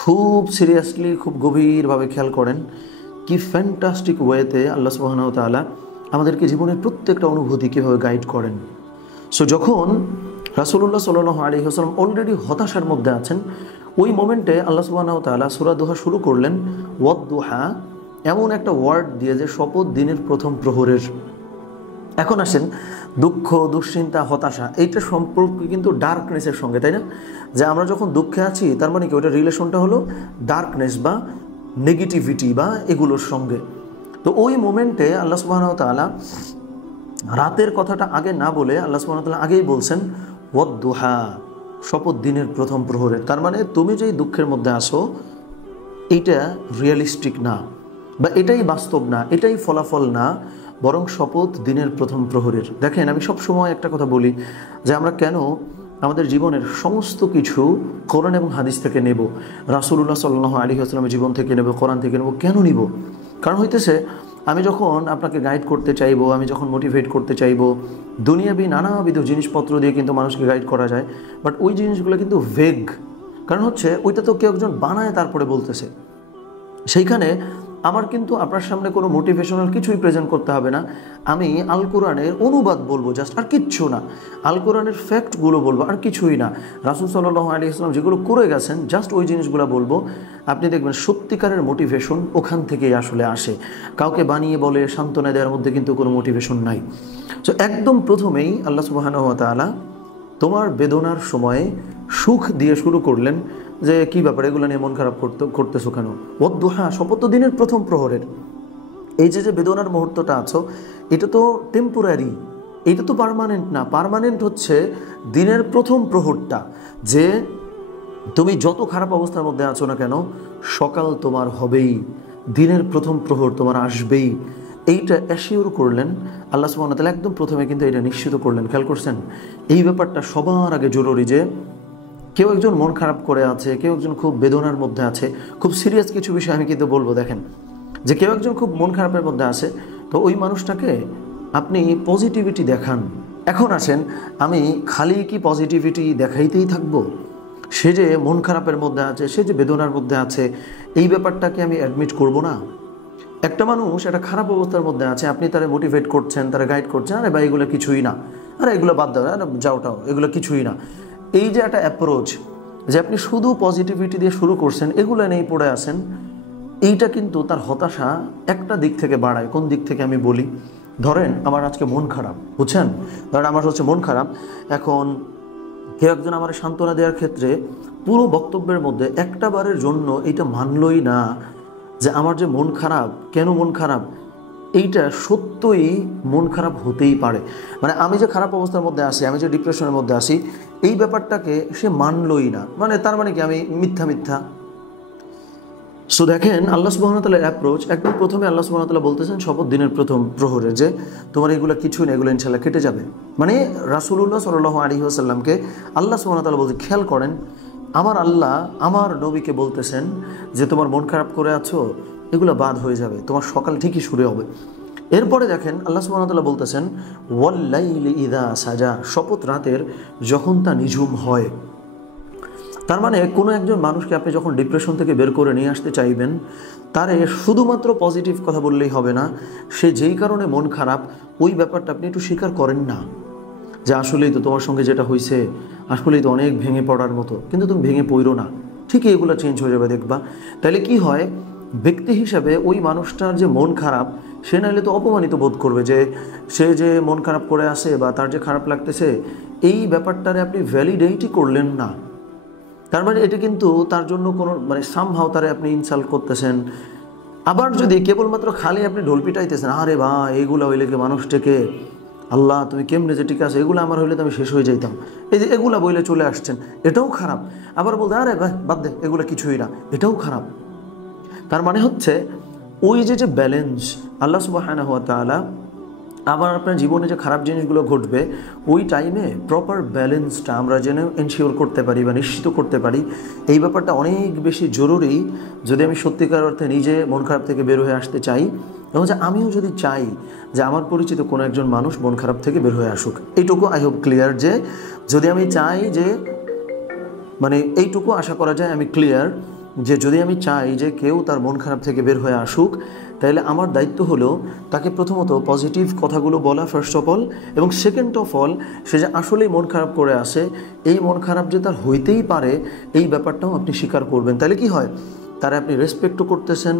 খুব সিরিয়াসলি, খুব গভীরভাবে খেয়াল করেন কি ফ্যান্টাস্টিক ওয়েতে আল্লাহ সুবহানাহু ওয়া তাআলা আমাদেরকে জীবনের প্রত্যেকটা অনুভূতি কীভাবে গাইড করেন। সো যখন রাসূলুল্লাহ সাল্লাল্লাহু আলাইহি ওয়াসাল্লাম অলরেডি হতাশার মধ্যে আছেন, ওই মোমেন্টে আল্লাহ সুবহানাহু ওয়া তাআলা সূরা দুহা শুরু করলেন ওয়াদ-দুহা, এমন একটা ওয়ার্ড দিয়ে যে শপথ দিনের প্রথম প্রহরের। এখন আসেন, দুঃখ, দুশ্চিন্তা, হতাশা এইটা সম্পর্ক কিন্তু ডার্কনেসের সঙ্গে, তাই না? যে আমরা যখন দুঃখে আছি তার মানে কি ওইটা রিলেশনটা হলো ডার্কনেস বা নেগেটিভিটি বা এগুলোর সঙ্গে। তো ওই মোমেন্টে আল্লাহ সুবহানাহু ওয়া তাআলা রাতের কথাটা আগে না বলে আল্লাহ সুবহানাহু ওয়া তাআলা আগেই বলছেন ওয়াদ-দুহা, শপথ দিনের প্রথম প্রহরের। তার মানে তুমি যেই দুঃখের মধ্যে আসো এইটা রিয়েলিস্টিক না, বা এটাই বাস্তব না, এটাই ফলাফল না, বরং শপথ দিনের প্রথম প্রহরের। দেখেন, আমি সবসময় একটা কথা বলি যে আমরা কেন আমাদের জীবনের সমস্ত কিছু কোরআন এবং হাদিস থেকে নেব, রাসূলুল্লাহ সাল্লাল্লাহু আলাইহি ওয়াসাল্লামের জীবন থেকে নেব, কোরআন থেকে নেব, কেন নিব? কারণ হইতেছে আমি যখন আপনাকে গাইড করতে চাইবো, আমি যখন মোটিভেট করতে চাইবো, দুনিয়াবি নানাবিধ জিনিসপত্র দিয়ে কিন্তু মানুষকে গাইড করা যায়, বাট ওই জিনিসগুলো কিন্তু ভেগ। কারণ হচ্ছে ওইটা তো কেউ একজন বানায় তারপরে বলতেছে। সেইখানে আমার কিন্তু আপনার সামনে কোনো মোটিভেশনাল কিছুই প্রেজেন্ট করতে হবে না। আমি আল কোরআনের অনুবাদ বলবো জাস্ট, আর কিচ্ছু না। আল কোরআনের ফ্যাক্টগুলো বলবো, আর কিছুই না। রাসূল সাল্লাল্লাহু আলাইহি ওয়াসাল্লাম যেগুলো করে গেছেন জাস্ট ওই জিনিসগুলো বলবো। আপনি দেখবেন সত্যিকারের মোটিভেশন ওখান থেকেই আসলে আসে। কাউকে বানিয়ে বলে সান্ত্বনা দেওয়ার মধ্যে কিন্তু কোনো মোটিভেশন নাই। সো একদম প্রথমেই আল্লাহ সুবহানাহু ওয়া তাআলা তোমার বেদনার সময়ে সুখ দিয়ে শুরু করলেন যে কী ব্যাপার, এগুলো নিয়ে মন খারাপ করতেছো কেন? ওয়াদ-দুহা, শপথ দিনের প্রথম প্রহরের। এই যে বেদনার মুহূর্তটা আছো, এটা তো টেম্পোরারি, এটা তো পার্মানেন্ট না। পার্মানেন্ট হচ্ছে দিনের প্রথম প্রহরটা, যে তুমি যত খারাপ অবস্থার মধ্যে আছো না কেন, সকাল তোমার হবেই, দিনের প্রথম প্রহর তোমার আসবেই। এইটা অ্যাসিওর করলেন আল্লাহ সুবহানাহু ওয়া তাআলা একদম প্রথমে, কিন্তু এটা নিশ্চিত করলেন। খেয়াল করছেন? এই ব্যাপারটা সবার আগে জরুরি যে কেউ একজন মন খারাপ করে আছে, কেউ একজন খুব বেদনার মধ্যে আছে। খুব সিরিয়াস কিছু বিষয় আমি কিন্তু বলবো। দেখেন, যে কেউ একজন খুব মন খারাপের মধ্যে আছে, তো ওই মানুষটাকে আপনি পজিটিভিটি দেখান। এখন আসেন, আমি খালি কি পজিটিভিটি দেখাইতেই থাকবো? সে যে মন খারাপের মধ্যে আছে, সে যে বেদনার মধ্যে আছে, এই ব্যাপারটাকে আমি অ্যাডমিট করব না? একটা মানুষ একটা খারাপ অবস্থার মধ্যে আছে, আপনি তারা মোটিভেট করছেন, তারা গাইড করছেন, আরে ভাই এগুলো কিছুই না, আরে এগুলো বাদ দাও, আরে যাওটাও, এগুলো কিছুই না। এই যে একটা অ্যাপ্রোচ, যে আপনি শুধু পজিটিভিটি দিয়ে শুরু করছেন, এগুলো নেই পড়ে আসেন, এইটা কিন্তু তার হতাশা একটা দিক থেকে বাড়ায়। কোন দিক থেকে আমি বলি? ধরেন আমার আজকে মন খারাপ, বুঝছেন? ধরেন আমার হচ্ছে মন খারাপ। এখন কেউ একজন আমার সান্ত্বনা দেওয়ার ক্ষেত্রে পুরো বক্তব্যের মধ্যে একটা বারের জন্য এইটা মানলই না যে আমার যে মন খারাপ, কেন মন খারাপ, এইটা সত্যই মন খারাপ হতেই পারে। মানে আমি যে খারাপ অবস্থার মধ্যে আসি, আমি যে ডিপ্রেশনের মধ্যে আসি, এই ব্যাপারটাকে সে মানলই না। মানে তার মানে কি আমি মিথ্যা। সো দেখেন, আল্লাহ সুবহানাহু ওয়া তাআলার অ্যাপ্রোচ একদম প্রথমে আল্লাহ সুবহানাহু ওয়া তাআলা বলতেছেন শপথ দিনের প্রথম প্রহরে যে তোমার এগুলো কিছুই না, এগুলো ইনশাআল্লাহ কেটে যাবে। মানে রাসূলুল্লাহ সাল্লাল্লাহু আলাইহি ওয়াসাল্লামকে আল্লাহ সুবহানাহু ওয়া তাআলা বলতে, খেয়াল করেন, আমার আল্লাহ আমার নবীকে বলতেছেন যে তোমার মন খারাপ করে আছো, এগুলো বাদ হয়ে যাবে, তোমার সকাল ঠিকই শুরু হবে। এরপরে দেখেন আল্লাহ সুবহানাহু ওয়া তাআলা বলতেছেন ওয়াল্লাইলি ইযা সাজা, শপথ রাতের যখন তা নিঝুম হয়। তার মানে কোনো একজন মানুষকে আপনি যখন ডিপ্রেশন থেকে বের করে নিয়ে আসতে চাইবেন, তারে শুধুমাত্র পজিটিভ কথা বললেই হবে না। সে যেই কারণে মন খারাপ, ওই ব্যাপারটা আপনি একটু স্বীকার করেন না যে আসলেই তো তোমার সঙ্গে যেটা হয়েছে আসলেই তো অনেক ভেঙে পড়ার মতো, কিন্তু তুমি ভেঙে পড়ো না, ঠিকই এগুলো চেঞ্জ হয়ে যাবে, দেখবা। তাহলে কি হয়, ব্যক্তি হিসাবে ওই মানুষটার যে মন খারাপ, সে নাহলে তো অপমানিত বোধ করবে যে সে যে মন খারাপ করে আসে বা তার যে খারাপ লাগতেছে, এই ব্যাপারটারে আপনি ভ্যালিডেটই করলেন না। তার মানে এটা কিন্তু তার জন্য কোনো মানে সামহাও তারে আপনি ইনসাল্ট করতেছেন। আবার যদি কেবলমাত্র খালি আপনি ঢোল পিটাইতেছেন, আরে ভাই এগুলো হইলে কি মানুষটাকে, আল্লাহ তুমি কেমনে যে ঠিক আছে, এগুলো আমার হইলে তো আমি শেষ হয়ে যাইতাম, এই যে এগুলা বইলে চলে আসছেন, এটাও খারাপ। আবার বলতে আরে ভাই বাদ দে, এগুলো কিছুই না, এটাও খারাপ। তার মানে হচ্ছে ওই যে ব্যালেন্স আল্লাহ সুবহানাহু ওয়া তাআলা আবার আপনার জীবনে যে খারাপ জিনিসগুলো ঘটবে, ওই টাইমে প্রপার ব্যালেন্সটা আমরা যেন এনশিওর করতে পারি বা নিশ্চিত করতে পারি, এই ব্যাপারটা অনেক বেশি জরুরি। যদি আমি সত্যিকার অর্থে নিজে মন খারাপ থেকে বের হয়ে আসতে চাই, এবং যে আমিও যদি চাই যে আমার পরিচিত কোনো একজন মানুষ মন খারাপ থেকে বের হয়ে আসুক, এইটুকু আই হোপ ক্লিয়ার। যে যদি আমি চাই যে মানে এইটুকু আশা করা যায় আমি ক্লিয়ার যে যদি আমি চাই যে কেউ তার মন খারাপ থেকে বের হয়ে আসুক, তাহলে আমার দায়িত্ব হলো তাকে প্রথমত পজিটিভ কথাগুলো বলা ফার্স্ট অফ অল, এবং সেকেন্ড অফ অল সে যে আসলেই মন খারাপ করে আসে, এই মন খারাপ যে তার হইতেই পারে এই ব্যাপারটাও আপনি স্বীকার করবেন। তাহলে কি হয়, তারা আপনি রেসপেক্টও করতেছেন,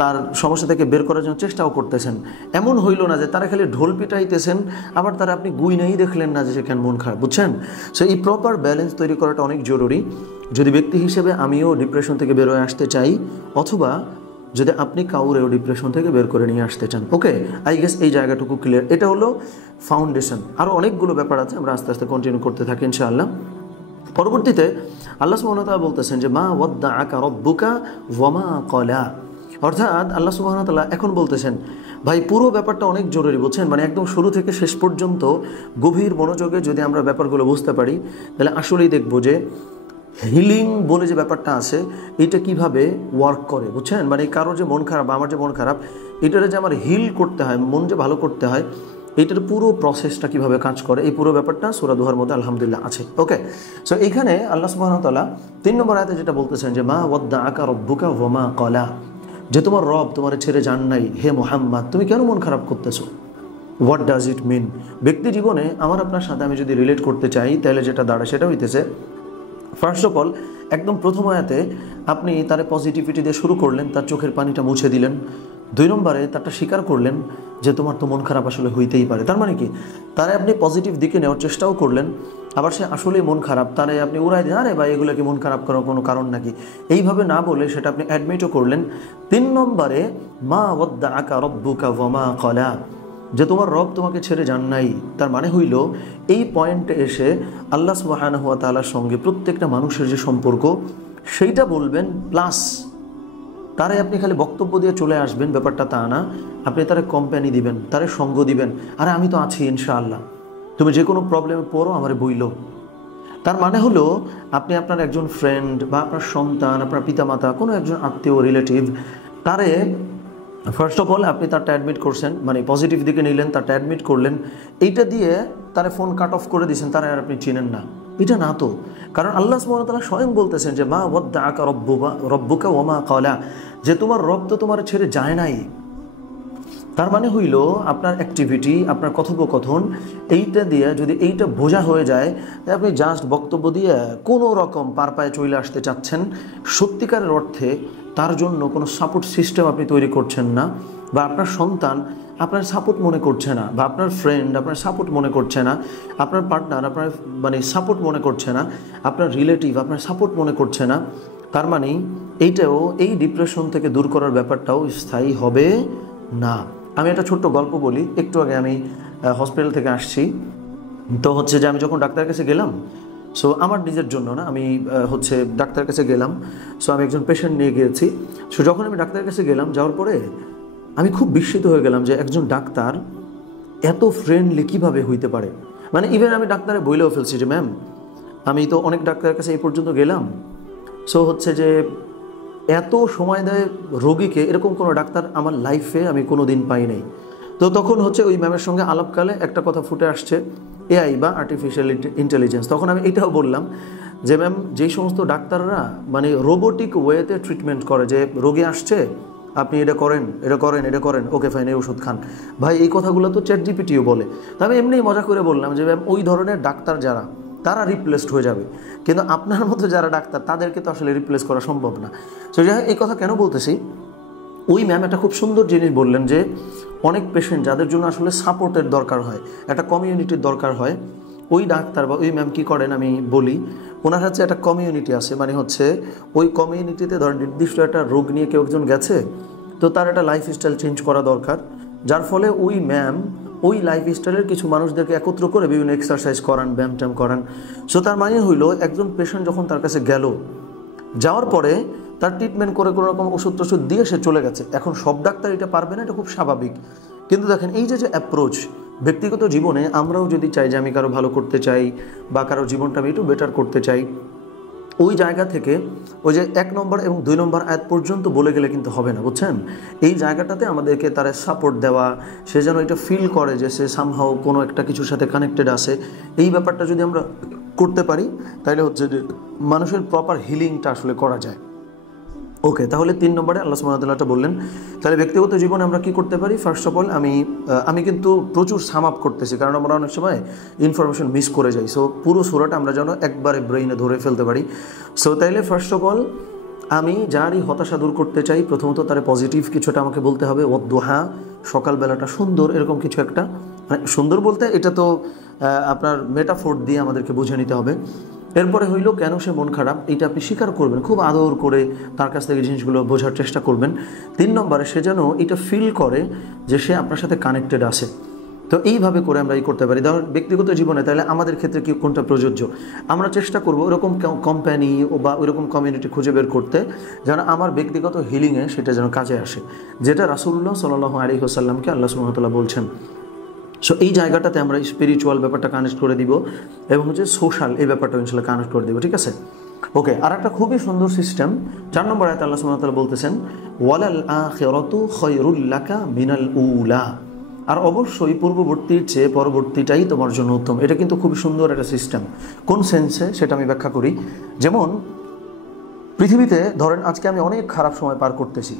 তার সমস্যা থেকে বের করার জন্য চেষ্টাও করতেছেন। এমন হইল না যে তারা খালি ঢোল পিটাইতেছেন, আবার তারা আপনি গুই নেই দেখলেন না যে সেখানে মন খারাপ, বুঝছেন? সো এই প্রপার ব্যালেন্স তৈরি করাটা অনেক জরুরি যদি ব্যক্তি হিসেবে আমিও ডিপ্রেশন থেকে বের হয়ে আসতে চাই, অথবা যদি আপনি কাউরেও ডিপ্রেশন থেকে বের করে নিয়ে আসতে চান। ওকে, আই গেস এই জায়গাটুকু ক্লিয়ার। এটা হলো ফাউন্ডেশন। আরও অনেকগুলো ব্যাপার আছে, আমরা আস্তে আস্তে কন্টিনিউ করতে থাকি ইনশাআল্লাহ। পরবর্তীতে আল্লাহ সুবহানাহু ওয়া তাআলা বলতেছেন যে মা ওয়াদ্দাআকা রাব্বুকা ওয়া মা ক্বালা, অর্থাৎ আল্লাহ সুবহানাহু ওয়া তাআলা এখন বলতেছেন, ভাই পুরো ব্যাপারটা অনেক জরুরি, বুঝছেন? মানে একদম শুরু থেকে শেষ পর্যন্ত গভীর মনোযোগে যদি আমরা ব্যাপারগুলো বুঝতে পারি, তাহলে আসলেই দেখব যে হিলিং বলে যে ব্যাপারটা আছে এটা কিভাবে ওয়ার্ক করে, বুঝছেন? মানে কারোর যে মন খারাপ, আমার যে মন খারাপ, এটারে যে আমার হিল করতে হয়, মন যে ভালো করতে হয়, এইটার পুরো প্রসেসটা কিভাবে কাজ করে, এই পুরো ব্যাপারটা সূরা দুহার মধ্যে আলহামদুলিল্লাহ আছে। ওকে, সো এইখানে আল্লাহ সুবহানাহু ওয়া তাআলা 3 নম্বর আয়াতে যেটা বলতেছেন যে মা ওয়াদ্দাআকা রাব্বুকা ওয়া মা ক্বালা, যে তোমার রব তোমার ছেড়ে যান নাই, হে মুহাম্মদ তুমি কেন মন খারাপ করতেছো? হোয়াট ডাজ ইট মিন? ব্যক্তি জীবনে আমার আপনার সাথে আমি যদি রিলেট করতে চাই, তাহলে যেটা দাঁড়ায় সেটা হইতেছে, ফার্স্ট অফ অল একদম প্রথম আয়াতে আপনি তারে পজিটিভিটি দিয়ে শুরু করলেন, তার চোখের পানিটা মুছে দিলেন। 2 নম্বরে তারটা স্বীকার করলেন যে তোমার তো মন খারাপ আসলে হইতেই পারে। তার মানে কি, তারে আপনি পজিটিভ দিকে নেওয়ার চেষ্টাও করলেন, আবার সে আসলেই মন খারাপ, তারে আপনি উড়াই দেন, আরে ভাই এগুলো কি মন খারাপ করার কোনো কারণ নাকি, এইভাবে না বলে সেটা আপনি অ্যাডমিটও করলেন। 3 নম্বরে মা ওয়াদ্দাআকা রাব্বুকা ওয়া মা ক্বালা, যে তোমার রব তোমাকে ছেড়ে যান নাই, তার মানে হইল এই পয়েন্টে এসে আল্লাহ সুবহানাহু ওয়া তাআলার সঙ্গে প্রত্যেকটা মানুষের যে সম্পর্ক সেইটা বলবেন, প্লাস তারে আপনি খালি বক্তব্য দিয়ে চলে আসবেন ব্যাপারটা তা না, আপনি তারে কোম্পানি দিবেন, তারে সঙ্গ দিবেন, আরে আমি তো আছি ইনশাআল্লাহ, তুমি যে কোনো প্রবলেমে পড়ো আমারে বইলো। তার মানে হলো আপনি আপনার একজন ফ্রেন্ড বা আপনার সন্তান, আপনার পিতামাতা, কোনো একজন আত্মীয় রিলেটিভ, তারে ফার্স্ট অফ অল আপনি তারটা অ্যাডমিট করছেন, মানে পজিটিভ দিকে নিলেন, তারটা অ্যাডমিট করলেন, এইটা দিয়ে তারা ফোন কাট অফ করে দিয়েছেন, তারা আর আপনি চিনেন না, এটা না তো। কারণ আল্লাহ সুবহানাহু ওয়া তাআলা স্বয়ং বলতেছেন যে মা ওয়াদ্দাআকা রাব্বুকা ওয়া মা ক্বালা, যে তোমার রব তো তোমার ছেড়ে যায় নাই। তার মানে হইল আপনার অ্যাক্টিভিটি, আপনার কথোপকথন, এইটা দিয়ে যদি এইটা বোঝা হয়ে যায় আপনি জাস্ট বক্তব্য দিয়ে কোনো রকম পার পায়ে চলে আসতে চাচ্ছেন, সত্যিকারের অর্থে তার জন্য কোনো সাপোর্ট সিস্টেম আপনি তৈরি করছেন না, বা আপনার সন্তান আপনার সাপোর্ট মনে করছে না, বা আপনার ফ্রেন্ড আপনার সাপোর্ট মনে করছে না, আপনার পার্টনার আপনার মানে সাপোর্ট মনে করছে না, আপনার রিলেটিভ আপনার সাপোর্ট মনে করছে না, তার মানে এইটাও, এই ডিপ্রেশন থেকে দূর করার ব্যাপারটাও স্থায়ী হবে না। আমি একটা ছোট্ট গল্প বলি। একটু আগে আমি হসপিটাল থেকে আসছি, তো হচ্ছে যে আমি যখন ডাক্তারের কাছে গেলাম, সো আমার নিজের জন্য না, আমি হচ্ছে ডাক্তারের কাছে গেলাম, সো আমি একজন পেশেন্ট নিয়ে গিয়েছি। সো যখন আমি ডাক্তারের কাছে গেলাম, যাওয়ার পরে আমি খুব বিস্মিত হয়ে গেলাম যে একজন ডাক্তার এত ফ্রেন্ডলি কীভাবে হইতে পারে। মানে ইভেন আমি ডাক্তারে বইলেও ফেলছি যে ম্যাম আমি তো অনেক ডাক্তারের কাছে এই পর্যন্ত গেলাম, সো হচ্ছে যে এত সময় দেয় রোগীকে, এরকম কোনো ডাক্তার আমার লাইফে আমি কোনো দিন পাই নাই। তো তখন হচ্ছে ওই ম্যামের সঙ্গে আলাপকালে একটা কথা ফুটে আসছে, এআই বা আর্টিফিশিয়াল ইন্টেলিজেন্স। তখন আমি এটাও বললাম যে ম্যাম, যেই সমস্ত ডাক্তাররা মানে রোবোটিক ওয়েতে ট্রিটমেন্ট করে, যে রোগী আসছে আপনি এটা করেন, এটা করেন, এটা করেন, ওকে ফাইন, এই ওষুধ খান, ভাই এই কথাগুলো তো চ্যাট জিপিটিও বলে। তবে এমনি মজা করে বললাম যে ম্যাম ওই ধরনের ডাক্তার যারা, তারা রিপ্লেসড হয়ে যাবে, কিন্তু আপনার মতো যারা ডাক্তার তাদেরকে তো আসলে রিপ্লেস করা সম্ভব না। সো যাই হোক, এই কথা কেন বলতেছি, ওই ম্যাম একটা খুব সুন্দর জিনিস বললেন যে অনেক পেশেন্ট যাদের জন্য আসলে সাপোর্টের দরকার হয়, একটা কমিউনিটির দরকার হয়, ওই ডাক্তার বা ওই ম্যাম কী করেন আমি বলি, ওনার হচ্ছে একটা কমিউনিটি আছে, মানে হচ্ছে ওই কমিউনিটিতে ধর নির্দিষ্ট একটা রোগ নিয়ে কেউ একজন গেছে, তো তার একটা লাইফস্টাইল চেঞ্জ করা দরকার, যার ফলে ওই ম্যাম ওই লাইফস্টাইলের কিছু মানুষদেরকে একত্র করে বিভিন্ন এক্সারসাইজ করান, ব্যায়াম ট্যাম করান। সো তার মানে হইল একজন পেশেন্ট যখন তার কাছে গেল, যাওয়ার পরে তার ট্রিটমেন্ট করে কোনো রকম ওষুধ টষুধ দিয়ে সে চলে গেছে। এখন সব ডাক্তার এটা পারবে না, এটা খুব স্বাভাবিক, কিন্তু দেখেন এই যে অ্যাপ্রোচ, ব্যক্তিগত জীবনে আমরাও যদি চাই যে আমি কারো ভালো করতে চাই বা কারো জীবনটা আমি একটু বেটার করতে চাই, ওই জায়গা থেকে ওই যে 1 নম্বর এবং 2 নম্বর আয়াত পর্যন্ত বলে গেলে কিন্তু হবে না, বুঝছেন? এই জায়গাটাতে আমাদেরকে তারা সাপোর্ট দেওয়া, সে যেন এটা ফিল করে যে সে সামহাও কোনো একটা কিছুর সাথে কানেক্টেড আছে, এই ব্যাপারটা যদি আমরা করতে পারি, তাহলে হচ্ছে যে মানুষের প্রপার হিলিংটা আসলে করা যায়। ওকে, তাহলে 3 নম্বরে আল্লাহ সুবহানাহু ওয়া তাআলা বললেন। তাহলে ব্যক্তিগত জীবনে আমরা কি করতে পারি? ফার্স্ট অফ অল আমি কিন্তু প্রচুর সাম আপ করতেছি, কারণ আমরা অনেক সময় ইনফরমেশন মিস করে যাই। সো পুরো সূরাটা আমরা যেন একবারে ব্রেইনে ধরে ফেলতে পারি। সো তাইলে ফার্স্ট অফ অল আমি যারই হতাশা দূর করতে চাই, প্রথমত তার পজিটিভ কিছুটা আমাকে বলতে হবে। ওয়াদ্দুহা, সকালবেলাটা সুন্দর, এরকম কিছু একটা, মানে সুন্দর বলতে এটা তো আপনার মেটাফোর দিয়ে আমাদেরকে বুঝে নিতে হবে। এরপরে হইল কেন সে মন খারাপ, এইটা আপনি স্বীকার করবেন, খুব আদর করে তার কাছ থেকে জিনিসগুলো বোঝার চেষ্টা করবেন। 3 নম্বরে সে যেন এটা ফিল করে যে সে আপনার সাথে কানেক্টেড আছে। তো এইভাবে করে আমরা করতে পারি। ধরুন ব্যক্তিগত জীবনে, তাহলে আমাদের ক্ষেত্রে কি কোনটা প্রযোজ্য? আমরা চেষ্টা করব ওরকম কোম্পানি বা ওইরকম কমিউনিটি খুঁজে বের করতে যেন আমার ব্যক্তিগত হিলিংয়ে সেটা যেন কাজে আসে, যেটা রাসূলুল্লাহ সাল্লাল্লাহু আলাইহি ওয়াসাল্লামকে আল্লাহ সুবহানাহু ওয়া তাআলা বলছেন। সো এই জায়গাটাতে আমরা স্পিরিচুয়াল ব্যাপারটা কানেক্ট করে দিব এবং হচ্ছে সোশ্যাল এই ব্যাপারটা ইনশাআল্লাহ কানেক্ট করে দিব, ঠিক আছে? ওকে, আর একটা খুবই সুন্দর সিস্টেম 4 নম্বর আয়াতে আল্লাহ সুবহানাহু ওয়া তাআলা বলতেছেন, ওয়ালাল আখিরাতু খায়রুল লাকা মিনাল উলা, আর অবশ্যই পূর্ববর্তীর চেয়ে পরবর্তীটাই তোমার জন্য উত্তম। এটা কিন্তু খুবই সুন্দর একটা সিস্টেম। কোন সেন্সে সেটা আমি ব্যাখ্যা করি। যেমন পৃথিবীতে ধরেন আজকে আমি অনেক খারাপ সময় পার করতেছি।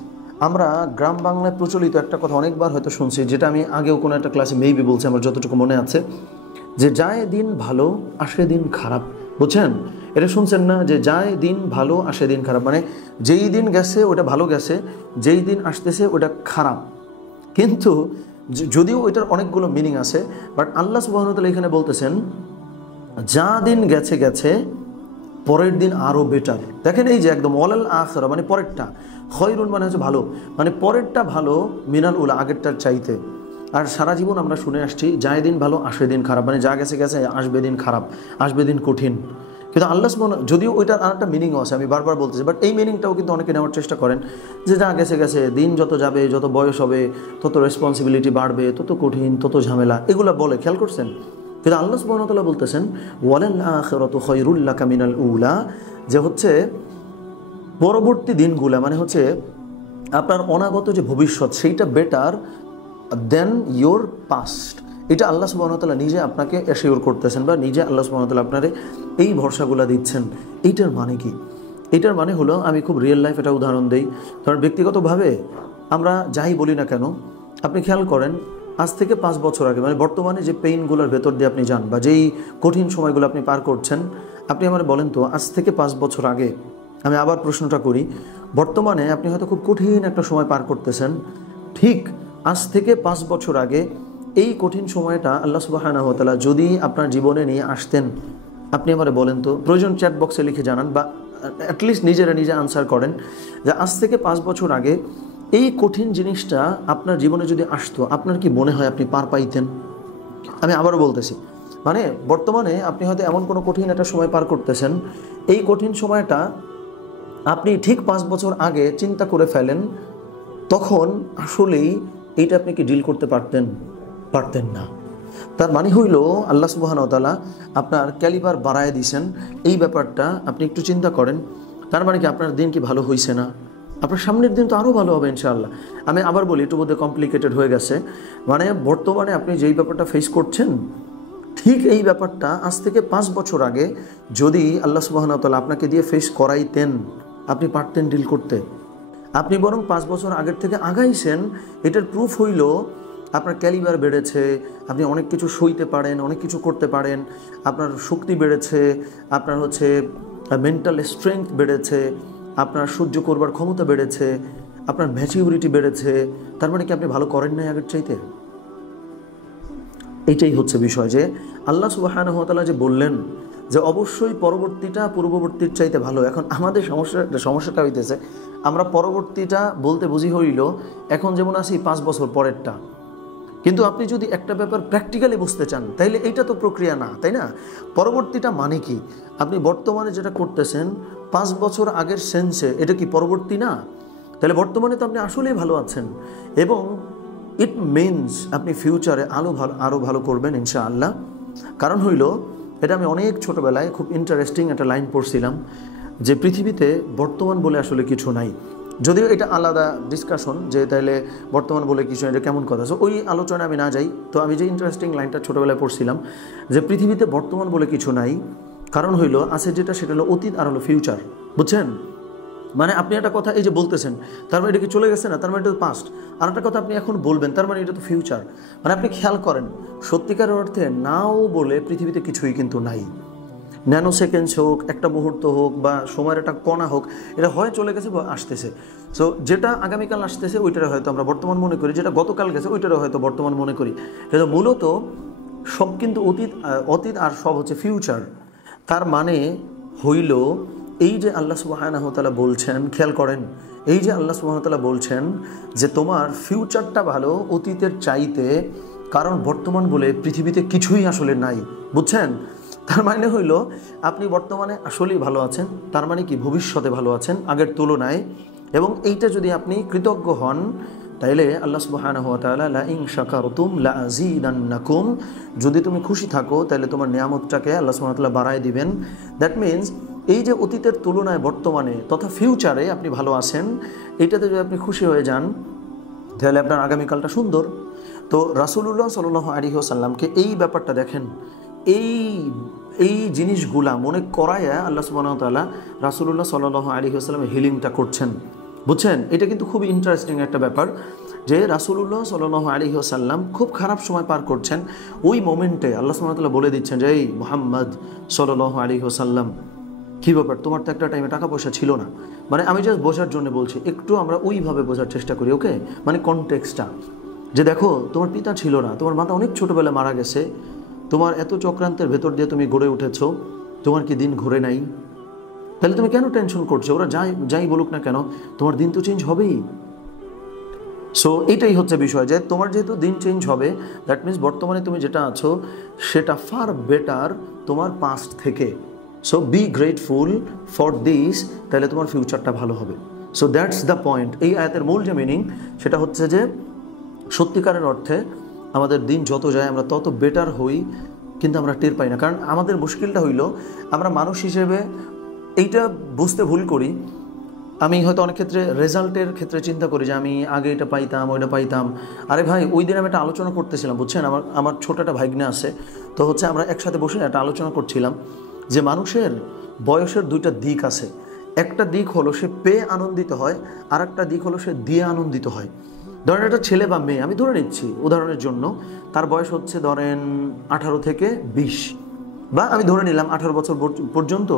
আমরা গ্রাম বাংলায় প্রচলিত একটা কথা অনেকবার হয়তো শুনছি, যেটা আমি আগেও কোনো একটা ক্লাসে মেবি বলছি, আমার যতটুকু মনে আছে, যে যায় দিন ভালো আসে দিন খারাপ। বুঝছেন? এটা শুনছেন না, যে যায় দিন ভালো আসে দিন খারাপ, মানে যেই দিন গেছে ওটা ভালো গেছে, যেই দিন আসতেছে ওটা খারাপ। কিন্তু যদিও ওইটার অনেকগুলো মিনিং আছে, বাট আল্লাহ সুবহানাহু ওয়া তাআলা এখানে বলতেছেন যা দিন গেছে গেছে, পরের দিন আরও বেটার। দেখেন এই যে একদম ওয়ালাল আখিরা মানে পরেরটা, খয়রুন মানে হচ্ছে ভালো, মানে পরেরটা ভালো মিনাল উলা আগেরটার চাইতে। আর সারা জীবন আমরা শুনে আসছি যায় দিন ভালো আসে দিন খারাপ, মানে যা গেছে গেছে, আসবে দিন খারাপ, আসবে দিন কঠিন। কিন্তু আল্লাহ সুবহানাহু, যদিও ওইটার আর একটা মিনিংও আছে, আমি বারবার বলতেছি, বাট এই মিনিংটাও কিন্তু অনেকে নেওয়ার চেষ্টা করেন যে যা গেছে গেছে, দিন যত যাবে, যত বয়স হবে, তত রেসপন্সিবিলিটি বাড়বে, তত কঠিন, তত ঝামেলা, এগুলো বলে, খেয়াল করছেন? কিন্তু আল্লাহ সুবহানাহু ওয়া তাআলা বলতেছেন ওয়ালাল আখিরাতু খায়রুল লাকা মিনাল উলা, যে হচ্ছে পরবর্তী দিনগুলা, মানে হচ্ছে আপনার অনাগত যে ভবিষ্যৎ, সেইটা বেটার দেন ইয়োর পাস্ট। এটা আল্লাহ সুবহানাহু ওয়া তাআলা নিজে আপনাকে অ্যাসিওর করতেছেন, বা নিজে আল্লাহ সুবহানাহু ওয়া তাআলা আপনারে এই ভরসাগুলা দিচ্ছেন। এইটার মানে কি? এটার মানে হলো, আমি খুব রিয়েল লাইফ এটা উদাহরণ দেই। কারণ ব্যক্তিগতভাবে আমরা যাই বলি না কেন, আপনি খেয়াল করেন আজ থেকে 5 বছর আগে, মানে বর্তমানে যে পেইনগুলোর ভেতর দিয়ে আপনি যান, বা যেই কঠিন সময়গুলো আপনি পার করছেন, আপনি আমার বলেন তো আজ থেকে 5 বছর আগে, আমি আবার প্রশ্নটা করি, বর্তমানে আপনি হয়তো খুব কঠিন একটা সময় পার করতেছেন, ঠিক আজ থেকে 5 বছর আগে এই কঠিন সময়টা আল্লাহ সুবহানাহু ওয়া তাআলা যদি আপনার জীবনে নিয়ে আসতেন, আপনি আমার বলেন তো, প্রয়োজন চ্যাট বক্সে লিখে জানান, বা অ্যাটলিস্ট নিজেরা নিজে আনসার করেন, যে আজ থেকে 5 বছর আগে এই কঠিন জিনিসটা আপনার জীবনে যদি আসতো, আপনার কি মনে হয় আপনি পার পাইতেন? আমি আবারও বলতেছি, মানে বর্তমানে আপনি হয়তো এমন কোনো কঠিন একটা সময় পার করতেছেন, এই কঠিন সময়টা আপনি ঠিক 5 বছর আগে চিন্তা করে ফেলেন, তখন আসলেই এইটা আপনি কি ডিল করতে পারতেন না। তার মানে হইল আল্লাহ সুবহানাহু ওয়া তাআলা আপনার ক্যালিবার বাড়ায় দিয়েছেন, এই ব্যাপারটা আপনি একটু চিন্তা করেন। তার মানে কি আপনার দিন কি ভালো হয়েছে না? আপনার সামনের দিন তো আরও ভালো হবে ইনশাআল্লাহ। আমি আবার বলি, একটু বোধহয় কমপ্লিকেটেড হয়ে গেছে, মানে বর্তমানে আপনি যেই ব্যাপারটা ফেস করছেন, ঠিক এই ব্যাপারটা আজ থেকে 5 বছর আগে যদি আল্লাহ সুবহানাহু ওয়া তাআলা আপনাকে দিয়ে ফেস করাইতেন, আপনি পারতেন ডিল করতে। আপনি বরং 5 বছর আগের থেকে আগাইছেন, এটার প্রুফ হইল আপনার ক্যালিবার বেড়েছে, আপনি অনেক কিছু সইতে পারেন, অনেক কিছু করতে পারেন, আপনার শক্তি বেড়েছে, আপনার হচ্ছে মেন্টাল স্ট্রেংথ বেড়েছে, আপনার সহ্য করবার ক্ষমতা বেড়েছে, আপনার ম্যাচিউরিটি বেড়েছে। তার মানে কি আপনি ভালো করেন নাই আগের চাইতে? এইটাই হচ্ছে বিষয়, যে আল্লাহ সুবহানাহু ওয়া তাআলা যে বললেন যে অবশ্যই পরবর্তীটা পূর্ববর্তীর চাইতে ভালো। এখন আমাদের সমস্যাটা হইতেছে, আমরা পরবর্তীটা বলতে বুঝি হইল এখন যেমন আছি 5 বছর পরেরটা, কিন্তু আপনি যদি একটা ব্যাপার প্র্যাকটিক্যালি বুঝতে চান, তাইলে এইটা তো প্রক্রিয়া না, তাই না? পরবর্তীটা মানে কি? আপনি বর্তমানে যেটা করতেছেন 5 বছর আগের সেন্সে, এটা কি পরবর্তী না? তাহলে বর্তমানে তো আপনি আসলেই ভালো আছেন, এবং ইট মিনস আপনি ফিউচারে আরও ভালো করবেন ইনশাআল্লাহ। কারণ হইল, এটা আমি অনেক ছোটোবেলায় খুব ইন্টারেস্টিং একটা লাইন পড়ছিলাম, যে পৃথিবীতে বর্তমান বলে আসলে কিছু নাই। যদিও এটা আলাদা ডিসকাশন, যে তাইলে বর্তমান বলে কিছু, এটা কেমন কথা, সো ওই আলোচনায় আমি না যাই। তো আমি যে ইন্টারেস্টিং লাইনটা ছোটোবেলায় পড়ছিলাম, যে পৃথিবীতে বর্তমান বলে কিছু নাই, কারণ হইল আছে যেটা, সেটা হলো অতীত আর হলো ফিউচার। বুঝছেন? মানে আপনি একটা কথা এই যে বলতেছেন, তার মানে এটা কি চলে গেছে না, তার মানে এটা তো পাস্ট। আর একটা কথা আপনি এখন বলবেন, তার মানে এটা তো ফিউচার। মানে আপনি খেয়াল করেন, সত্যিকারের অর্থে নাও বলে পৃথিবীতে কিছুই কিন্তু নাই। ন্যানো সেকেন্ডস হোক, একটা মুহূর্ত হোক, বা সময়ের একটা কণা হোক, এটা হয় চলে গেছে বা আসতেছে। সো যেটা আগামীকাল আসতেছে ওইটারে হয়তো আমরা বর্তমান মনে করি, যেটা গতকাল গেছে ওইটারে হয়তো বর্তমান মনে করি। কিন্তু মূলত সব কিন্তু অতীত আর সব হচ্ছে ফিউচার। তার মানে হইল এই যে আল্লাহ সুবহানাহু ওয়া তাআলা বলছেন, খেয়াল করেন, এই যে আল্লাহ সুবহানাহু ওয়া তাআলা বলছেন যে তোমার ফিউচারটা ভালো অতীতের চাইতে, কারণ বর্তমান বলে পৃথিবীতে কিছুই আসলে নাই, বুঝছেন? তার মানে হইল আপনি বর্তমানে আসলেই ভালো আছেন, তার মানে কি ভবিষ্যতে ভালো আছেন আগের তুলনায়। এবং এইটা যদি আপনি কৃতজ্ঞ হন, তাইলে আল্লাহ সুবহানাহু ওয়া তাআলা লা ইন শাকারতুম লা আযীদান্নাকুম, যদি তুমি খুশি থাকো তাহলে তোমার নিয়ামতটাকে আল্লাহ সুবহানাহু ওয়া তাআলা বাড়ায় দিবেন। দ্যাট মিনস এই যে অতীতের তুলনায় বর্তমানে তথা ফিউচারে আপনি ভালো আছেন, এটাতে যদি আপনি খুশি হয়ে যান তাহলে আপনার আগামীকালটা সুন্দর। তো রাসূলুল্লাহ সাল্লাল্লাহু আলাইহি ওয়াসাল্লামকে এই ব্যাপারটা দেখেন, এই জিনিসগুলা মনে করায়া আল্লাহ সুবহানাহু ওয়া তাআলা রাসূলুল্লাহ সাল্লাল্লাহু আলাইহি ওয়াসাল্লামের হিলিংটা করছেন, বুঝছেন? এটা কিন্তু খুবই ইন্টারেস্টিং একটা ব্যাপার যে রাসূলুল্লাহ সাল্লাল্লাহু আলাইহি ওয়াসাল্লাম খুব খারাপ সময় পার করছেন, ওই মোমেন্টে আল্লাহ সুবহানাহু ওয়া তাআলা বলে দিচ্ছেন যে এই মুহাম্মদ সাল্লাল্লাহু আলাইহি ওয়াসাল্লাম, কী ব্যাপার, তোমার তো একটা টাইমে টাকা পয়সা ছিল না। মানে আমি জাস্ট বোঝার জন্য বলছি, একটু আমরা ওইভাবে বোঝার চেষ্টা করি, ওকে? মানে কনটেক্সটটা, যে দেখো তোমার পিতা ছিল না, তোমার মাতা অনেক ছোটোবেলায় মারা গেছে, তোমার এত চক্রান্তের ভেতর দিয়ে তুমি গড়ে উঠেছো, তোমার কি দিন ঘুরে নাই? তাহলে তুমি কেন টেনশন করছো? ওরা যাই বলুক না কেন, তোমার দিন তো চেঞ্জ হবেই। সো এটাই হচ্ছে বিষয়, যে তোমার যেহেতু দিন চেঞ্জ হবে, দ্যাট মিনস বর্তমানে তুমি যেটা আছো সেটা ফার বেটার তোমার পাস্ট থেকে। So be grateful for this, তাহলে তোমার ফিউচারটা ভালো হবে। So that's the point. এই আয়াতের মূল যে মিনিং সেটা হচ্ছে যে সত্যিকারের অর্থে আমাদের দিন যত যায় আমরা তত বেটার হই, কিন্তু আমরা টের পাই না। কারণ আমাদের মুশকিলটা হইল আমরা মানুষ হিসেবে এইটা বুঝতে ভুল করি। আমি হয়তো অনেক ক্ষেত্রে রেজাল্টের ক্ষেত্রে চিন্তা করি যে আমি আগে এটা পাইতাম, ওইটা পাইতাম। আরে ভাই, ওই দিন আমি একটা আলোচনা করতেছিলাম, বুঝছেন? আমার ছোট একটা ভাগ্নে আছে, তো হচ্ছে আমরা একসাথে বসে একটা আলোচনা করছিলাম যে মানুষের বয়সের দুইটা দিক আছে। একটা দিক হলো সে পেয়ে আনন্দিত হয়, আর একটা দিক হলো সে দিয়ে আনন্দিত হয়। ধরেন একটা ছেলে বা মেয়ে, আমি ধরে নিচ্ছি উদাহরণের জন্য, তার বয়স হচ্ছে ধরেন 18 থেকে 20, বা আমি ধরে নিলাম 18 বছর পর্যন্ত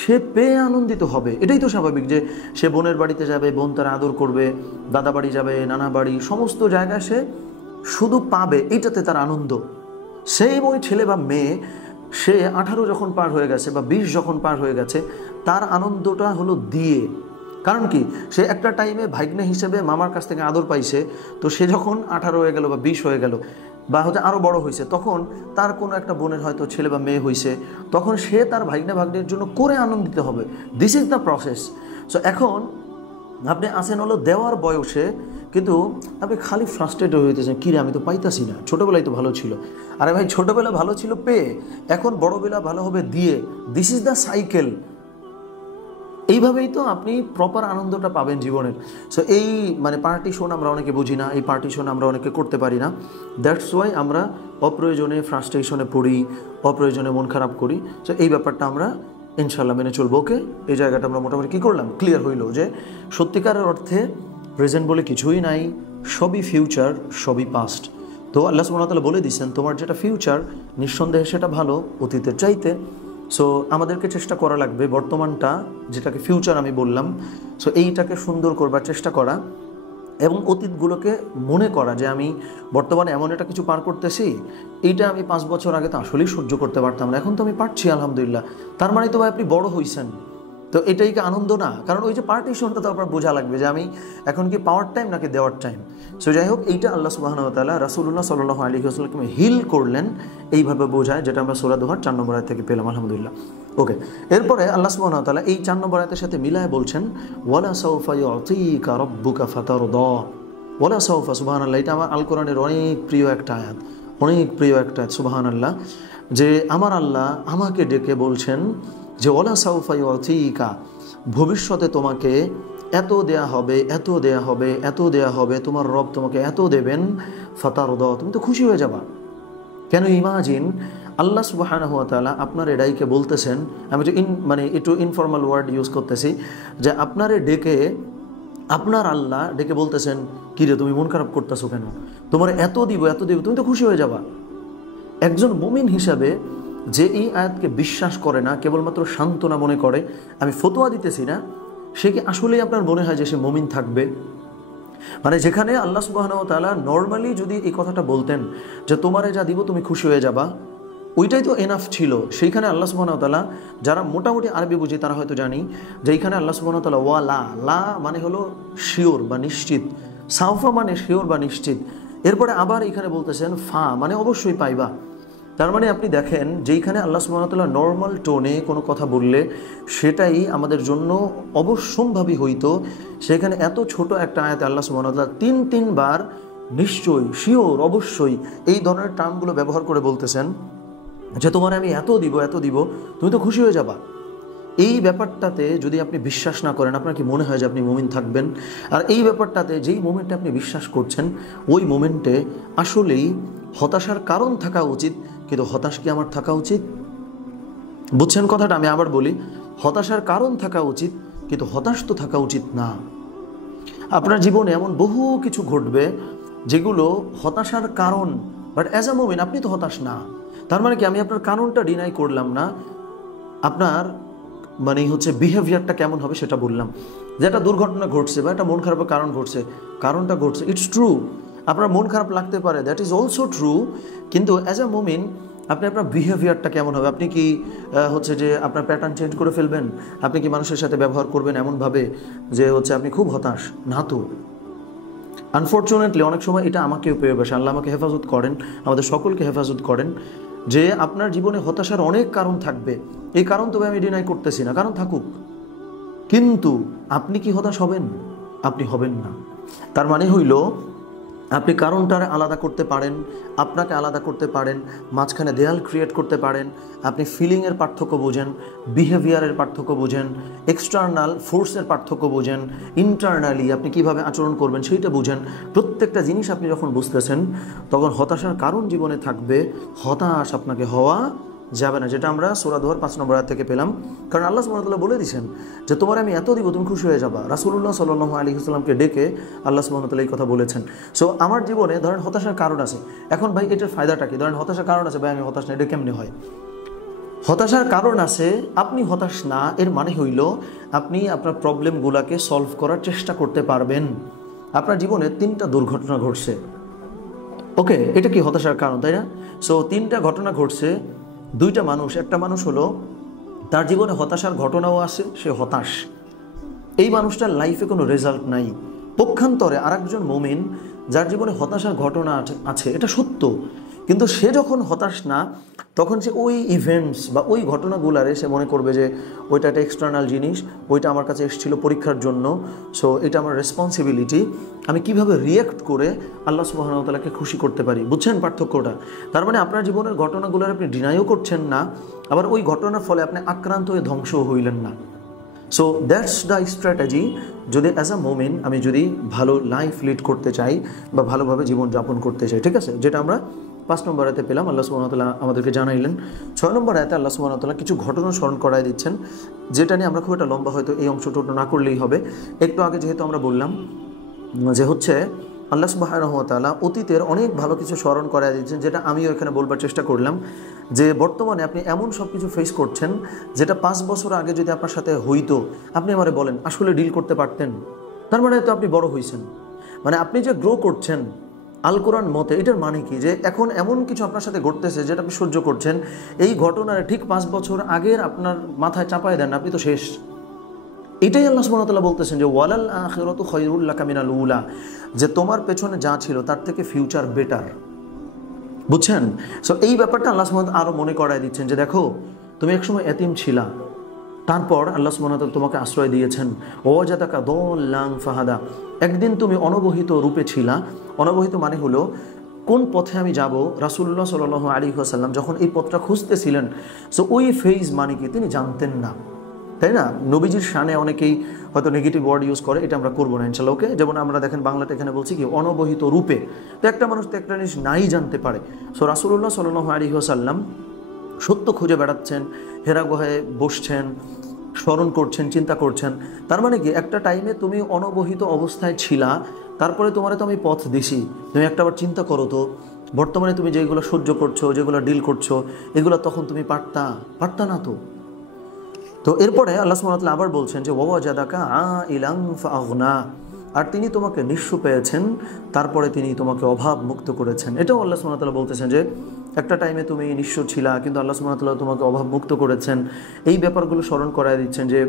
সে পেয়ে আনন্দিত হবে। এটাই তো স্বাভাবিক যে সে বোনের বাড়িতে যাবে, বোন তার আদর করবে, দাদা বাড়ি যাবে, নানা বাড়ি, সমস্ত জায়গায় সে শুধু পাবে, এইটাতে তার আনন্দ। সেই ওই ছেলে বা মেয়ে সে 18 যখন পার হয়ে গেছে বা 20 যখন পার হয়ে গেছে, তার আনন্দটা হলো দিয়ে। কারণ কি, সে একটা টাইমে ভাগ্নে হিসেবে মামার কাছ থেকে আদর পাইছে, তো সে যখন 18 হয়ে গেল বা 20 হয়ে গেল, বা হচ্ছে আরও বড় হয়েছে, তখন তার কোনো একটা বোনের হয়তো ছেলে বা মেয়ে হয়েছে, তখন সে তার ভাগ্নের জন্য করে আনন্দিত হবে। This is the process. So এখন আপনি আসেন হলো দেওয়ার বয়সে, কিন্তু আপনি খালি ফ্রাস্ট্রেট হয়ে হইতেছেন, কী রে আমি তো পাইতাছি না, ছোটোবেলায় তো ভালো ছিল। আরে ভাই, ছোটোবেলা ভালো ছিল পেয়ে, এখন বড়োবেলা ভালো হবে দিয়ে। This is the cycle. এইভাবেই তো আপনি প্রপার আনন্দটা পাবেন জীবনের। সো এই মানে পার্টিশন আমরা অনেকে বুঝি না, এই পার্টিশন আমরা অনেকে করতে পারি না। দ্যাটস ওয়াই আমরা অপ্রয়োজনে ফ্রাস্ট্রেশনে পড়ি, অপ্রয়োজনে মন খারাপ করি। সো এই ব্যাপারটা আমরা ইনশাল্লাহ মেনে চলবো, ওকে? এই জায়গাটা আমরা মোটামুটি কী করলাম, ক্লিয়ার হইল যে সত্যিকারের অর্থে প্রেজেন্ট বলে কিছুই নাই, সবই ফিউচার, সবই পাস্ট। তো আল্লাহ সুবহানাহু ওয়া তাআলা বলে দিয়েছেন তোমার যেটা ফিউচার নিঃসন্দেহে সেটা ভালো অতীতের চাইতে। সো আমাদেরকে চেষ্টা করা লাগবে বর্তমানটা, যেটাকে ফিউচার আমি বললাম, সো এইটাকে সুন্দর করবার চেষ্টা করা, এবং অতীতগুলোকে মনে করা যে আমি বর্তমানে এমন একটা কিছু পার করতেছি, এইটা আমি 5 বছর আগে তো আসলেই সহ্য করতে পারতাম না, এখন তো আমি পারছি আলহামদুলিল্লাহ। তার মানে তো ভাই আপনি বড় হয়েছেন, তো এটাই কি আনন্দ না? কারণ ওই যে পার্টিশনটা তো আপনার বোঝা লাগবে যে আমি এখন কি পাওয়ার টাইম নাকি দেওয়ার টাইম। সো যাই হোক, এইটা আল্লাহ সুবহানাহু ওয়া তাআলা রাসূলুল্লাহ সাল্লাল্লাহু আলাইহি ওয়াসাল্লামকে হিল করলেন, এইভাবে বোঝায়, যেটা আমরা সূরা দুহার 4 নম্বর আয়াত থেকে পেলাম, আলহামদুলিল্লাহ। ওকে, এরপরে আল্লাহ সুবহানাহু ওয়া তাআলা এই 4 নম্বর আয়াতের সাথে মিলায় বলছেন ওয়ালা সাউফা ইউতিকা রাব্বুকা ফাতারদা। ওয়ালা সাউফা, সুবহানাল্লাহ, এটা আমার আল কোরআনের অনেক প্রিয় একটা আয়াত, অনেক প্রিয় একটা আয়াত, সুবহানাল্লাহ, যে আমার আল্লাহ আমাকে ডেকে বলছেন যে ওয়ালা সাউফা ইউতিকা, ভবিষ্যতে তোমাকে এত দেয়া হবে, এত দেয়া হবে, এত দেয়া হবে, তোমার রব তোমাকে এত দেবেন, ফাতারদা, তুমি তো খুশি হয়ে যাবা। কেন? ইমাজিন আল্লাহ সুবহানাহু ওয়া তাআলা আপনার এডাইকে বলতেছেন, আমি একটু ইনফর্মাল ওয়ার্ড ইউজ করতেছি, যে আপনারে ডেকে আপনার আল্লাহ ডেকে বলতেছেন, কি রে তুমি মন খারাপ করতেছো কেন, তোমার এত দিব তুমি তো খুশি হয়ে যাবা। একজন মুমিন হিসাবে যে এই আয়াতকে বিশ্বাস করে না, কেবলমাত্র সান্ত্বনা মনে করে, আমি ফতোয়া দিতেছি না, সে কি আসলেই আপনার মনে হয় যে সে মুমিন থাকবে? মানে যেখানে আল্লাহ সুবহানাহু ওয়া তাআলা নর্মালি যদি এই কথাটা বলতেন যে তোমারে যা দিব তুমি খুশি হয়ে যাবা, ওইটাই তো এনাফ ছিল। সেইখানে আল্লাহ সুবহানাহু ওয়া তাআলা, যারা মোটামুটি আরবি বুঝি তারা হয়তো জানি যে এইখানে আল্লাহ সুবহানাহু ওয়া তাআলা ওয়া লা মানে হলো শিওর বা নিশ্চিত, সাউফা মানে শিওর বা নিশ্চিত, এরপরে আবার এখানে বলতেছেন ফা মানে অবশ্যই পাইবা। তার মানে আপনি দেখেন যেইখানে আল্লাহ সুবহানাহু ওয়া তাআলা নর্মাল টোনে কোনো কথা বললে সেটাই আমাদের জন্য অবশ্যম্ভাবী হইতো, সেখানে এত ছোট একটা আয়াতে আল্লাহ সুবহানাহু ওয়া তাআলা তিনবার নিশ্চয়ই, শিওর, অবশ্যই এই ধরনের টার্মগুলো ব্যবহার করে বলতেছেন যে তোমার আমি এত দিব তুমি তো খুশি হয়ে যাবা। এই ব্যাপারটাতে যদি আপনি বিশ্বাস না করেন, আপনার কি মনে হয় যে আপনি মুমিন থাকবেন? আর এই ব্যাপারটাতে যেই মোমেন্টে আপনি বিশ্বাস করছেন, ওই মোমেন্টে আসলেই হতাশার কারণ থাকা উচিত, কিন্তু হতাশ কি আমার থাকা উচিত? বুঝছেন কথাটা? আমি আবার বলি, হতাশার কারণ থাকা উচিত, কিন্তু হতাশ তো থাকা উচিত না। আপনার জীবনে এমন বহু কিছু ঘটবে যেগুলো হতাশার কারণ, বাট অ্যাজ আ মুমিন আপনি তো হতাশ না। তার মানে কি আমি আপনার কারণটা ডিনাই করলাম না, আপনার মানে হচ্ছে বিহেভিয়ারটা কেমন হবে সেটা বললাম। যে একটা দুর্ঘটনা ঘটছে বা একটা মন খারাপের কারণটা ঘটছে, ইটস ট্রু। আপনার মন খারাপ লাগতে পারে, দ্যাট ইজ অলসো ট্রু, কিন্তু অ্যাজ আ মুমিন আপনি আপনার বিহেভিয়ারটা কেমন হবে? আপনি কি হচ্ছে যে আপনার প্যাটার্ন চেঞ্জ করে ফেলবেন? আপনি কি মানুষের সাথে ব্যবহার করবেন এমনভাবে যে হচ্ছে আপনি খুব হতাশ? না তো। আনফর্চুনেটলি অনেক সময় এটা আমাকেও পেয়ে বসে। আল্লাহ আমাকে হেফাজত করেন, আমাদের সকলকে হেফাজত করেন, যে আপনার জীবনে হতাশার অনেক কারণ থাকবে। এই কারণ তবে আমি ডিনাই করতেছি না, কারণ থাকুক, কিন্তু আপনি কি হতাশ হবেন? আপনি হবেন না। তার মানে হইল আপনি কারণটার আলাদা করতে পারেন, আপনাকে আলাদা করতে পারেন, মাঝখানে দেয়াল ক্রিয়েট করতে পারেন। আপনি ফিলিংয়ের পার্থক্য বোঝেন, বিহেভিয়ারের পার্থক্য বোঝেন, এক্সটার্নাল ফোর্সের পার্থক্য বোঝেন, ইন্টারনালি আপনি কিভাবে আচরণ করবেন সেইটা বুঝেন। প্রত্যেকটা জিনিস আপনি যখন বুঝতেছেন, তখন হতাশার কারণ জীবনে থাকবে, হতাশ আপনাকে হওয়া যাবে না, যেটা আমরা সূরা দোহার 5 নম্বর আয়াত থেকে পেলাম। কারণ আল্লাহ সুবহানাহু ওয়া তাআলা বলে দিয়েছেন যে তোমার আমি এত দিব তুমি খুশি হয়ে যাবা। রাসূলুল্লাহ সাল্লাল্লাহু আলাইহি ওয়াসাল্লামকে ডেকে আল্লাহ সুবহানাহু ওয়া তাআলা এই কথা বলেছেন। সো আমার জীবনে ধরেন হতাশার কারণ আছে, এখন ভাই এটার ফায়দাটা কি? ধরেন হতাশার কারণ আছে, ভাই আমি হতাশ না, এটা কেমনে হয়? হতাশার কারণ আছে, আপনি হতাশ না, এর মানে হইল আপনি আপনার প্রবলেমগুলোকে সলভ করার চেষ্টা করতে পারবেন। আপনার জীবনে 3টা দুর্ঘটনা ঘটছে, ওকে, এটা কি হতাশার কারণ, তাই না? সো 3টা ঘটনা ঘটছে, 2টা মানুষ, একটা মানুষ হলো তার জীবনে হতাশার ঘটনাও আছে, সে হতাশ, এই মানুষটার লাইফে কোনো রেজাল্ট নাই। পক্ষান্তরে আরেকজন মুমিন যার জীবনে হতাশার ঘটনা আছে, এটা সত্য, কিন্তু সে যখন হতাশ না, তখন সে ওই ইভেন্টস বা ওই ঘটনাগুলারে সে মনে করবে যে ওইটা একটা এক্সটার্নাল জিনিস, ওইটা আমার কাছে এসেছিল পরীক্ষার জন্য, সো এটা আমার রেসপন্সিবিলিটি, আমি কিভাবে রিয়্যাক্ট করে আল্লাহ সুবহানাহু ওয়া তাআলাকে খুশি করতে পারি। বুঝছেন পার্থক্যটা? তার মানে আপনার জীবনের ঘটনাগুলোর আপনি ডিনাইও করছেন না, আবার ওই ঘটনার ফলে আপনি আক্রান্ত হয়ে ধ্বংসও হইলেন না। So that's the strategy. যদি অ্যাজ আ মোমেন আমি যদি ভালো লাইফ লিড করতে চাই বা ভালোভাবে জীবনযাপন করতে চাই, ঠিক আছে, যেটা আমরা 5 নম্বর আয়াতে পেলাম, আল্লাহ সুবহানাহু ওয়া তাআলা আমাদেরকে জানাইলেন। 6 নম্বর আয়াতে আল্লাহ সুবহানাহু ওয়া তাআলা কিছু ঘটনা স্মরণ করায় দিচ্ছেন, যেটা নিয়ে আমরা খুব একটা লম্বা হয়তো এই অংশটা না করলেই হবে। একটু আগে যেহেতু আমরা বললাম যে হচ্ছে আল্লাহ সুবহানাহু ওয়া তাআলা অতীতের অনেক ভালো কিছু স্মরণ করায় দিচ্ছেন, যেটা আমিও এখানে বলবার চেষ্টা করলাম, যে বর্তমানে আপনি এমন সব কিছু ফেস করছেন যেটা 5 বছর আগে যদি আপনার সাথে হইতো, আপনি আমারে বলেন আসলে ডিল করতে পারতেন? তার মানে তো আপনি বড় হয়েছেন, মানে আপনি যে গ্রো করছেন আল কোরআন মতে, এটার মানে কি যে এখন এমন কিছু আপনার সাথে ঘটতেছে যেটা আপনি সহ্য করছেন, এই ঘটনার ঠিক 5 বছর আগের আপনার মাথায় চাপায় দেন, আপনি তো শেষ। এটাই আল্লাহ সুবহানাহু ওয়া তাআলা বলতেছেন যে ওয়ালাল আখিরাতু খায়রুল লাকা মিনাল উলা, যে তোমার পেছনে যা ছিল তার থেকে ফিউচার বেটার। বুঝছেন? সো এই ব্যাপারটা আল্লাহ সুবহানাহু ওয়া তাআলা আরও মনে করায় দিচ্ছেন যে দেখো তুমি একসময় এতিম ছিলা, তারপর আল্লাহ সুবহানাহু ওয়া তাআলা তোমাকে আশ্রয় দিয়েছেন। ওয়াজাদাকা দাল্লান ফাহাদা, একদিন তুমি অনবহিত রূপে ছিলা। অনবহিত মানে হলো কোন পথে আমি যাব, রাসূলুল্লাহ সাল্লাল্লাহু আলাইহি ওয়াসাল্লাম যখন এই পথটা খুঁজতেছিলেন, সো ওই ফেজ মানে কি তিনি জানতেন না, তাই না? নবীজির শানে অনেকেই হয়তো নেগেটিভ ওয়ার্ড ইউজ করে, এটা আমরা করবো না ইনশাআল্লাহ, ওকে? যেমন আমরা দেখেন বাংলাতে এখানে বলছি কি অনবহিত রূপে, তো একটা মানুষ তো একটা জিনিস নাই জানতে পারে। সো রাসূলুল্লাহ সাল্লাল্লাহু আলাইহি ওয়াসাল্লাম সত্য খুঁজে বেড়াচ্ছেন, হেরা গুহায় বসছেন, স্মরণ করছেন, চিন্তা করছেন। তার মানে কি, একটা টাইমে তুমি অনবহিত অবস্থায় ছিলা, তারপরে তোমারে তো আমি পথ দিছি। তুমি একটাবার চিন্তা করো তো, বর্তমানে তুমি যেগুলো সহ্য করছো, যেগুলো ডিল করছো, এগুলো তখন তুমি পারতা না তো। তো এরপরে আল্লাহ সুবহানাহু ওয়া তাআলা আবার বলছেন যে ওয়াজাদাকা আইলান ফাআগনা, আর তিনি তোমাকে নিঃস্ব পেয়েছেন, তারপরে তিনি তোমাকে অভাব মুক্ত করেছেন। এটাও আল্লাহ সুবহানাহু ওয়া তাআলা বলতেছেন যে একটা টাইমে তুমি নিঃস্ব ছিলা, কিন্তু আল্লাহ সুবহানাহু ওয়া তাআলা তোমাকে অভাব মুক্ত করেছেন। এই ব্যাপারগুলো স্মরণ করায় দিচ্ছেন যে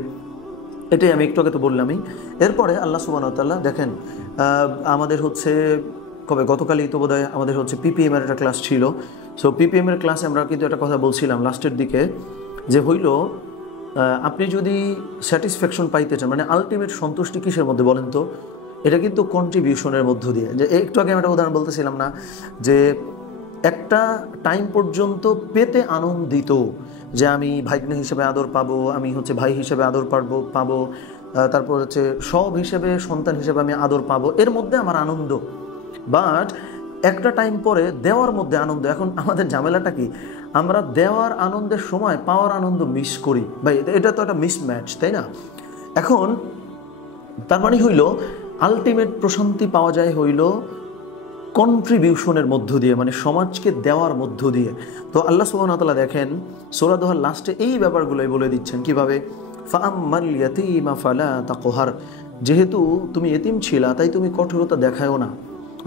এটাই আমি একটু আগে তো বললামই। এরপরে আল্লাহ সুবহানাহু ওয়া তাআলা দেখেন, আমাদের হচ্ছে গতকালই তো বোধহয় আমাদের হচ্ছে পিপিএম এর একটা ক্লাস ছিল। সো পিপিএম এর ক্লাসে আমরা কিন্তু একটা কথা বলছিলাম লাস্টের দিকে, যে হইল আপনি যদি স্যাটিসফ্যাকশন পাইতে চান, মানে আলটিমেট সন্তুষ্টি কিসের মধ্যে বলেন তো? এটা কিন্তু কন্ট্রিবিউশনের মধ্য দিয়ে। যে একটু আগে আমি একটা উদাহরণ বলতেছিলাম না, যে একটা টাইম পর্যন্ত পেতে আনন্দিত, যে আমি ভাগ্নে হিসেবে আদর পাবো, আমি হচ্ছে ভাই হিসেবে আদর পাবো, তারপর হচ্ছে সব হিসেবে, সন্তান হিসেবে আমি আদর পাবো, এর মধ্যে আমার আনন্দ। বাট একটা টাইম পরে দেওয়ার মধ্যে আনন্দ। এখন আমাদের ঝামেলাটা কি, আমরা দেওয়ার আনন্দের সময় পাওয়ার আনন্দ মিস করি ভাই। এটা তো একটা মিসম্যাচ, তাই না? এখন তার মানে হইল আলটিমেট প্রশান্তি পাওয়া যায় হইল কন্ট্রিবিউশনের মধ্য দিয়ে, মানে সমাজকে দেওয়ার মধ্য দিয়ে। তো আল্লাহ সুবহানাহু ওয়া তাআলা দেখেন সূরা দোহার লাস্টে এই ব্যাপারগুলোই বলে দিচ্ছেন কিভাবে, ফাআম্মাল ইয়াতীমা ফালা তাকহার, যেহেতু তুমি এতিম ছিলা তাই তুমি কঠোরতা দেখায়ও না।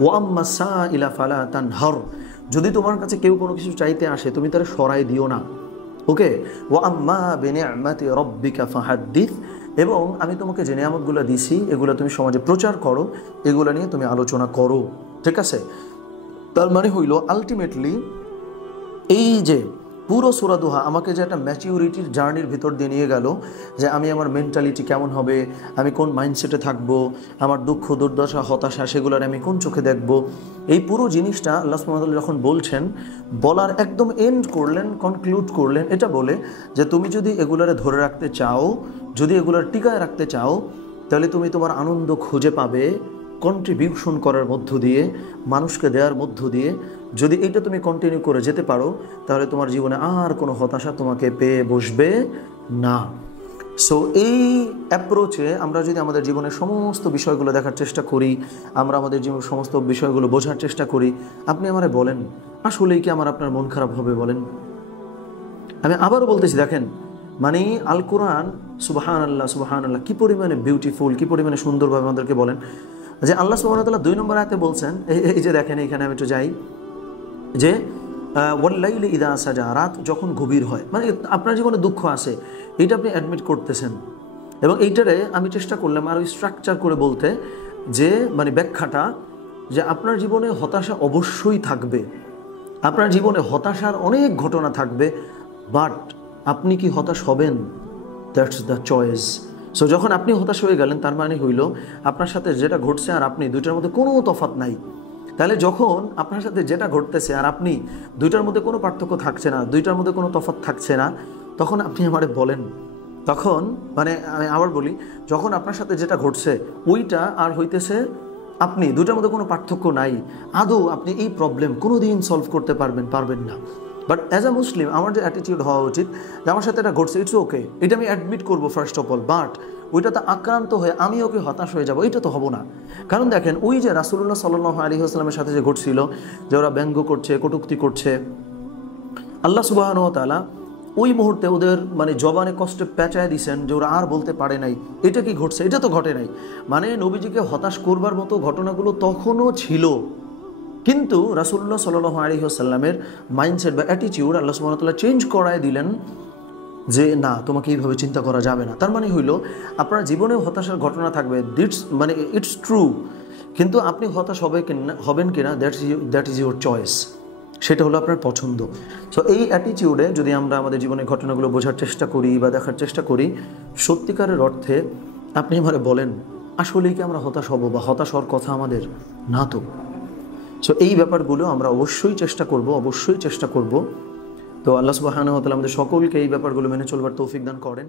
ওয়া আম্মা সাইলা ফালা তানহার, যদি তোমার কাছে কেউ কোনো কিছু চাইতে আসে তুমি তারে সরাই দিও না। ওকে, ওয়া আম্মা বিনিআমাতি রাব্বিকা ফাহাদ্দিস, এবং আমি তোমাকে যে নিয়ামতগুলো দিছি এগুলো তুমি সমাজে প্রচার করো, এগুলো নিয়ে তুমি আলোচনা করো। ঠিক আছে? তার মানে হইল আলটিমেটলি এই যে পুরো সূরা দোহা আমাকে যে একটা ম্যাচিউরিটির জার্নির ভিতর দিয়ে নিয়ে গেল, যে আমি আমার মেন্টালিটি কেমন হবে, আমি কোন মাইন্ডসেটে থাকবো, আমার দুঃখ দুর্দশা হতাশা সেগুলোর আমি কোন চোখে দেখব, এই পুরো জিনিসটা আল্লাহ সুবহানাহু ওয়া তাআলা যখন বলছেন, বলার একদম এন্ড করলেন, কনক্লুড করলেন এটা বলে যে তুমি যদি এগুলারে ধরে রাখতে চাও, যদি এগুলার টিকায় রাখতে চাও, তাহলে তুমি তোমার আনন্দ খুঁজে পাবে কন্ট্রিবিউশন করার মধ্য দিয়ে, মানুষকে দেওয়ার মধ্য দিয়ে। যদি এইটা তুমি কন্টিনিউ করে যেতে পারো, তাহলে তোমার জীবনে আর কোনো হতাশা তোমাকে পেয়ে বসবে না। সো এই অ্যাপ্রোচে আমরা যদি আমাদের জীবনের সমস্ত বিষয়গুলো দেখার চেষ্টা করি, আমরা আমাদের জীবনের সমস্ত বিষয়গুলো বোঝার চেষ্টা করি, আপনি আমারে বলেন আসলেই কি আমার আপনার মন খারাপ হবে? বলেন। আমি আবারও বলতেছি, দেখেন মানে আল কোরআন সুবহানাল্লাহ সুবহানাল্লাহ কি পরিমাণে বিউটিফুল, কি পরিমাণে সুন্দরভাবে আমাদেরকে বলেন। যে আল্লাহ সুবহানাহু ওয়া তাআলা 2 নম্বর আয়াতে বলছেন, এই যে দেখেন এখানে আমি একটু যাই, যে ওয়াল্লাইলি ইযা সাজা, রাত যখন গভীর হয়, মানে আপনার জীবনে দুঃখ আসে, এইটা আপনি অ্যাডমিট করতেছেন। এবং এইটারে আমি চেষ্টা করলাম আরও স্ট্রাকচার করে বলতে, যে মানে ব্যাখ্যাটা, যে আপনার জীবনে হতাশা অবশ্যই থাকবে, আপনার জীবনে হতাশার অনেক ঘটনা থাকবে, বাট আপনি কি হতাশ হবেন? That's the choice. সো যখন আপনি হতাশ হয়ে গেলেন, তার মানে হইল আপনার সাথে যেটা ঘটছে আর আপনি, দুইটার মধ্যে কোনো তফাৎ নাই। তাহলে যখন আপনার সাথে যেটা ঘটতেছে আর আপনি, দুইটার মধ্যে কোনো পার্থক্য থাকছে না, দুইটার মধ্যে কোনো তফাৎ থাকছে না, তখন আপনি আমারে বলেন, তখন মানে আমি আবার বলি, যখন আপনার সাথে যেটা ঘটছে ওইটা আর হইতেছে আপনি, দুইটার মধ্যে কোনো পার্থক্য নাই, আদৌ আপনি এই প্রবলেম কোনো দিন সলভ করতে পারবেন না। বাট অ্যাজ আ মুসলিম আমার যে অ্যাটিটিউড হওয়া উচিত, যে আমার সাথে এটা ঘটছে, ইটস ওকে, এটা আমি অ্যাডমিট করবো ফার্স্ট অফ অল, বাট ওইটাতে আক্রান্ত হয়ে আমি ওকে হতাশ হয়ে যাবো, এটা তো হবো না। কারণ দেখেন ওই যে রাসূলুল্লাহ সাল্লাল্লাহু আলাইহি ওয়াসাল্লামের সাথে যে ঘটছিল, যে ওরা ব্যঙ্গ করছে, কটূক্তি করছে, আল্লাহ সুবহানাহু ওয়া তাআলা ওই মুহূর্তে ওদের মানে জবানে কষ্টে পেঁচায় দিয়েছেন, যে ওরা আর বলতে পারে নাই এটা কি ঘটছে, এটা তো ঘটে নাই। মানে নবীজিকে হতাশ করবার মতো ঘটনাগুলো তখনও ছিল, কিন্তু রাসূলুল্লাহ সাল্লাল্লাহু আলাইহি ওয়াসাল্লামের মাইন্ডসেট বা অ্যাটিটিউড আল্লাহ সুবহানাহু ওয়া তাআলা চেঞ্জ করায় দিলেন, যে না, তোমাকে এইভাবে চিন্তা করা যাবে না। তার মানে হইল আপনার জীবনেও হতাশার ঘটনা থাকবে, মানে ইটস ট্রু, কিন্তু আপনি হতাশ হবেন কিনা দ্যাট ইজ ইউর চয়েস, সেটা হলো আপনার পছন্দ। সো এই অ্যাটিটিউডে যদি আমরা আমাদের জীবনের ঘটনাগুলো বোঝার চেষ্টা করি বা দেখার চেষ্টা করি, সত্যিকারের অর্থে আপনি আমারে বলেন আসলেই কি আমরা হতাশ হব, বা হতাশ হওয়ার কথা আমাদের না তো। সো এই ব্যাপারগুলো আমরা অবশ্যই চেষ্টা করব। তো আল্লাহ সুবহানাহু ওয়া তাআলা আমাদের সকলকে এই ব্যাপারগুলো মেনে চলবার তৌফিক দান করেন।